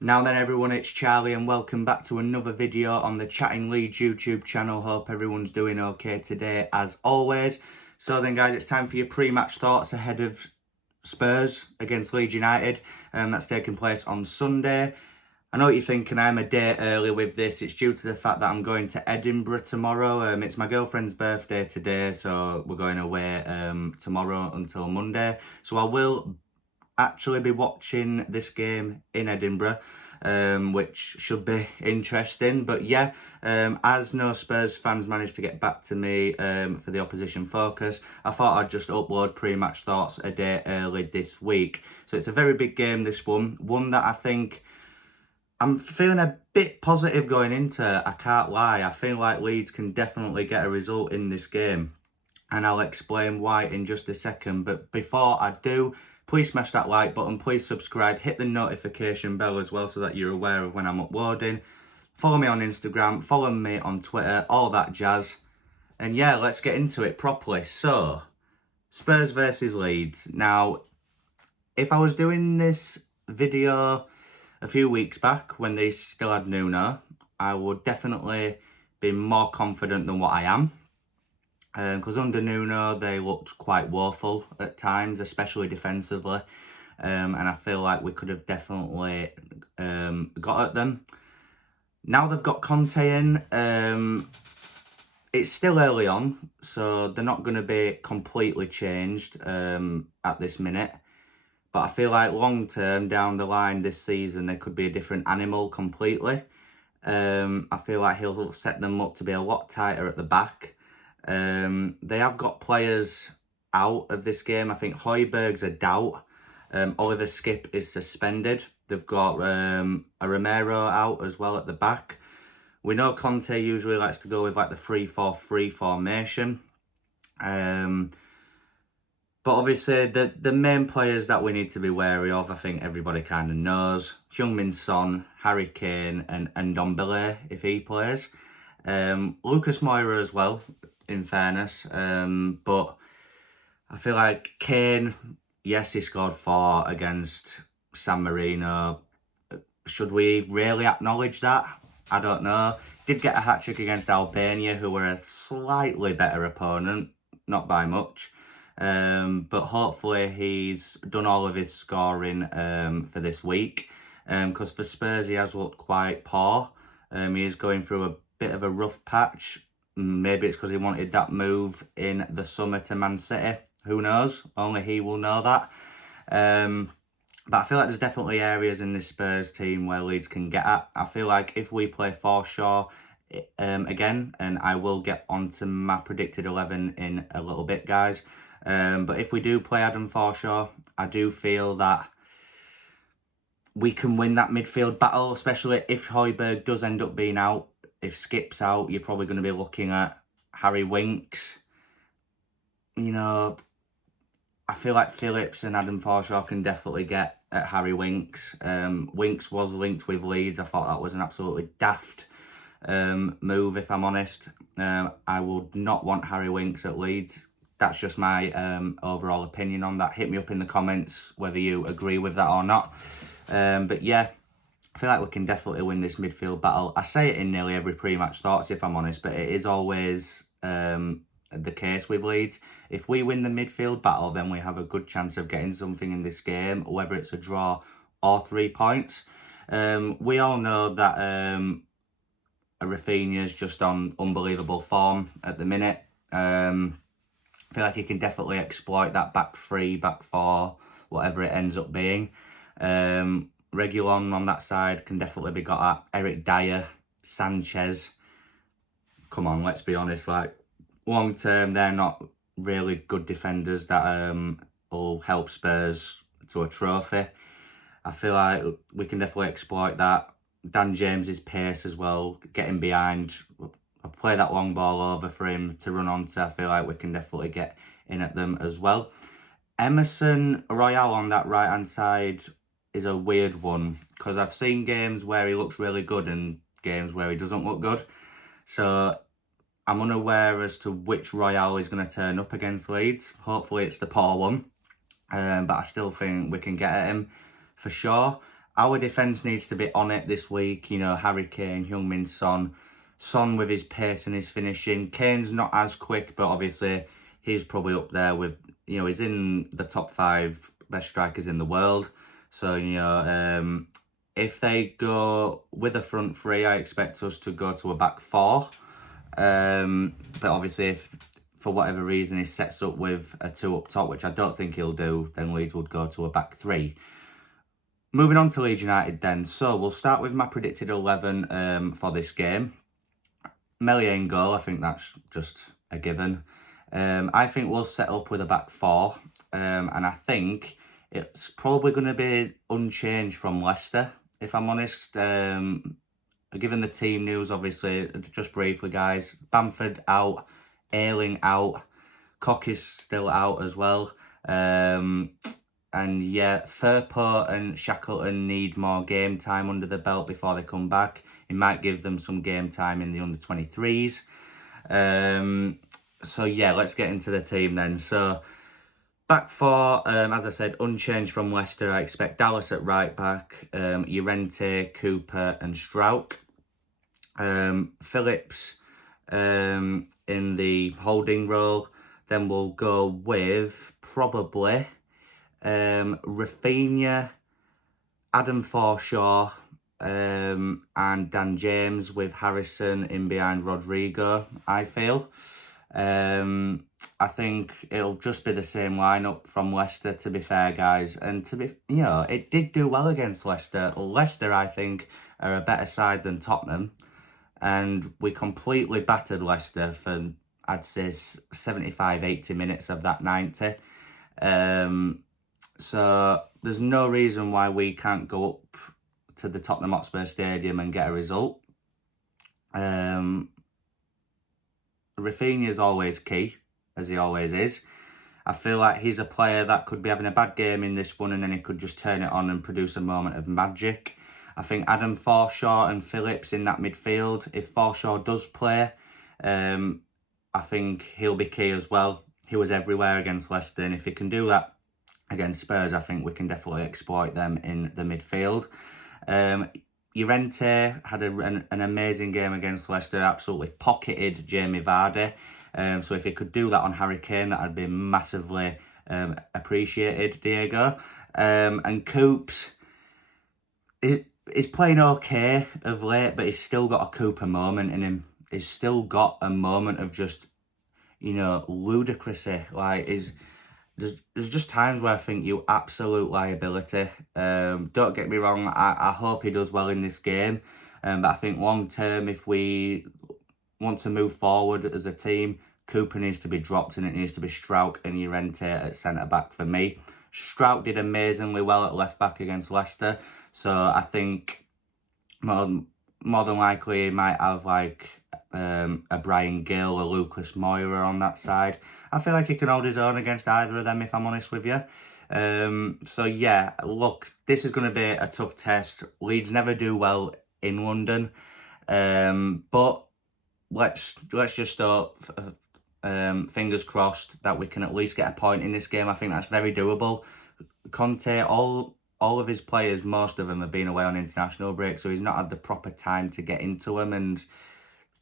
Now then everyone, it's Charlie and welcome back to another video on the Chatting Leeds YouTube channel. Hope everyone's doing okay today as always. So then guys, it's time for your pre-match thoughts ahead of Spurs against Leeds United. That's taking place on Sunday. I know what you're thinking, I'm a day early with this. It's due to the fact that I'm going to Edinburgh tomorrow. It's my girlfriend's birthday today, so we're going away tomorrow until Monday. So I will actually be watching this game in Edinburgh, which should be interesting. But yeah, as no Spurs fans managed to get back to me for the opposition focus, I thought I'd just upload pre-match thoughts a day early this week. So it's a very big game, this one that I think I'm feeling a bit positive going into. I can't lie, I feel like Leeds can definitely get a result in this game, and I'll explain why in just a second. But before I do, please smash that like button, please subscribe, hit the notification bell as well so that you're aware of when I'm uploading. Follow me on Instagram, follow me on Twitter, all that jazz. And yeah, let's get into it properly. So, Spurs versus Leeds. Now, if I was doing this video a few weeks back when they still had Nuno, I would definitely be more confident than what I am. Because under Nuno, they looked quite woeful at times, especially defensively. And I feel like we could have definitely got at them. Now they've got Conte in. It's still early on, so they're not going to be completely changed at this minute. But I feel like long term, down the line this season, they could be a different animal completely. I feel like he'll set them up to be a lot tighter at the back. They have got players out of this game. I think Højbjerg's a doubt. Oliver Skip is suspended. They've got a Romero out as well at the back. We know Conte usually likes to go with like the 3-4-3 formation. But obviously the main players that we need to be wary of, I think everybody kind of knows. Heung-min Son, Harry Kane and Ndombele if he plays. Lucas Moura as well, in fairness. But I feel like Kane, yes, he scored 4 against San Marino. Should we really acknowledge that? I don't know. Did get a hat-trick against Albania, who were a slightly better opponent, not by much. But hopefully he's done all of his scoring for this week. Because for Spurs, he has looked quite poor. He is going through a bit of a rough patch. Maybe it's because he wanted that move in the summer to Man City. Who knows? Only he will know that. But I feel like there's definitely areas in this Spurs team where Leeds can get at. I feel like if we play Forshaw again, and I will get onto my predicted 11 in a little bit, guys. But if we do play Adam Forshaw, I do feel that we can win that midfield battle, especially if Højbjerg does end up being out. If Skip's out, you're probably going to be looking at Harry Winks. You know, I feel like Phillips and Adam Forshaw can definitely get at Harry Winks. Winks was linked with Leeds. I thought that was an absolutely daft move, if I'm honest. I would not want Harry Winks at Leeds. That's just my overall opinion on that. Hit me up in the comments whether you agree with that or not. But yeah, I feel like we can definitely win this midfield battle. I say it in nearly every pre-match thoughts, if I'm honest, but it is always the case with Leeds. If we win the midfield battle, then we have a good chance of getting something in this game, whether it's a draw or 3 points. We all know that Rafinha's just on unbelievable form at the minute. I feel like he can definitely exploit that back 3, back 4, whatever it ends up being. Reguilon on that side can definitely be got at. Eric Dyer, Sanchez. Come on, let's be honest. Like, long term, they're not really good defenders that will help Spurs to a trophy. I feel like we can definitely exploit that. Dan James's pace as well, getting behind. I'll play that long ball over for him to run onto. I feel like we can definitely get in at them as well. Emerson Royale on that right-hand side is a weird one, because I've seen games where he looks really good and games where he doesn't look good. So I'm unaware as to which Royale is going to turn up against Leeds. Hopefully it's the poor one. But I still think we can get at him for sure. our defence needs to be on it this week. You know, Harry Kane, Heung-min Son. Son with his pace and his finishing. Kane's not as quick, but obviously he's probably up there with, you know, he's in the top 5 best strikers in the world. So, you know, if they go with a front three, I expect us to go to a back 4. But obviously, if for whatever reason he sets up with a 2 up top, which I don't think he'll do, then Leeds would go to a back 3. Moving on to Leeds United then. So we'll start with my predicted 11 for this game. Meslier in goal, I think that's just a given. I think we'll set up with a back 4. And I think it's probably going to be unchanged from Leicester, if I'm honest. Given the team news, obviously, just briefly, guys. Bamford out, Ayling out, Koch is still out as well. And yeah, Firpo and Shackleton need more game time under the belt before they come back. It might give them some game time in the under-23s. So yeah, let's get into the team then. So back 4, as I said, unchanged from Leicester. I expect Dallas at right back, Llorente, Cooper and Strauch. Phillips in the holding role. Then we'll go with probably Rafinha, Adam Forshaw, and Dan James with Harrison in behind Rodrigo, I feel. I think it'll just be the same lineup from Leicester, to be fair, guys. And to be, you know, it did do well against Leicester. Leicester, I think, are a better side than Tottenham. And we completely battered Leicester for, I'd say, 75, 80 minutes of that 90. So there's no reason why we can't go up to the Tottenham Hotspur Stadium and get a result. Rafinha is always key, as he always is. I feel like he's a player that could be having a bad game in this one and then he could just turn it on and produce a moment of magic. I think Adam Forshaw and Phillips in that midfield, if Forshaw does play, I think he'll be key as well. He was everywhere against Leicester, and if he can do that against Spurs, I think we can definitely exploit them in the midfield. Llorente had an amazing game against Leicester, absolutely pocketed Jamie Vardy. So if he could do that on Harry Kane, that would be massively appreciated, Diego. And Coops is playing okay of late, but he's still got a Cooper moment in him. He's still got a moment of just, you know, ludicrousy. Like, there's just times where I think you absolute liability. Don't get me wrong, I hope he does well in this game. But I think long term, if we want to move forward as a team, Cooper needs to be dropped and it needs to be Strauch and Llorente at centre-back for me. Strauch did amazingly well at left-back against Leicester. So I think more than likely he might have like a Brian Gill or Lucas Moira on that side. I feel like he can hold his own against either of them, if I'm honest with you. So yeah, look, this is going to be a tough test. Leeds never do well in London, but let's just hope, fingers crossed, that we can at least get a point in this game. I think that's very doable. Conte, all of his players, most of them have been away on international break, so he's not had the proper time to get into them and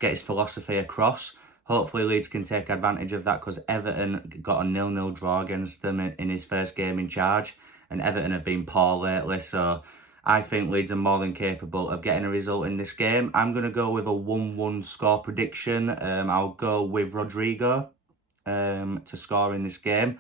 get his philosophy across. Hopefully Leeds can take advantage of that, because Everton got a 0-0 draw against them in his first game in charge, and Everton have been poor lately, so I think Leeds are more than capable of getting a result in this game. I'm going to go with a 1-1 score prediction. I'll go with Rodrigo to score in this game.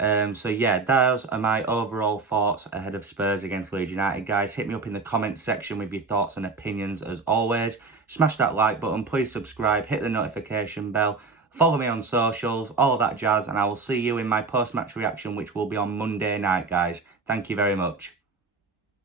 So yeah, those are my overall thoughts ahead of Spurs against Leeds United, guys. Hit me up in the comments section with your thoughts and opinions as always. Smash that like button, please subscribe, hit the notification bell, follow me on socials, all that jazz, and I will see you in my post-match reaction, which will be on Monday night, guys. Thank you very much.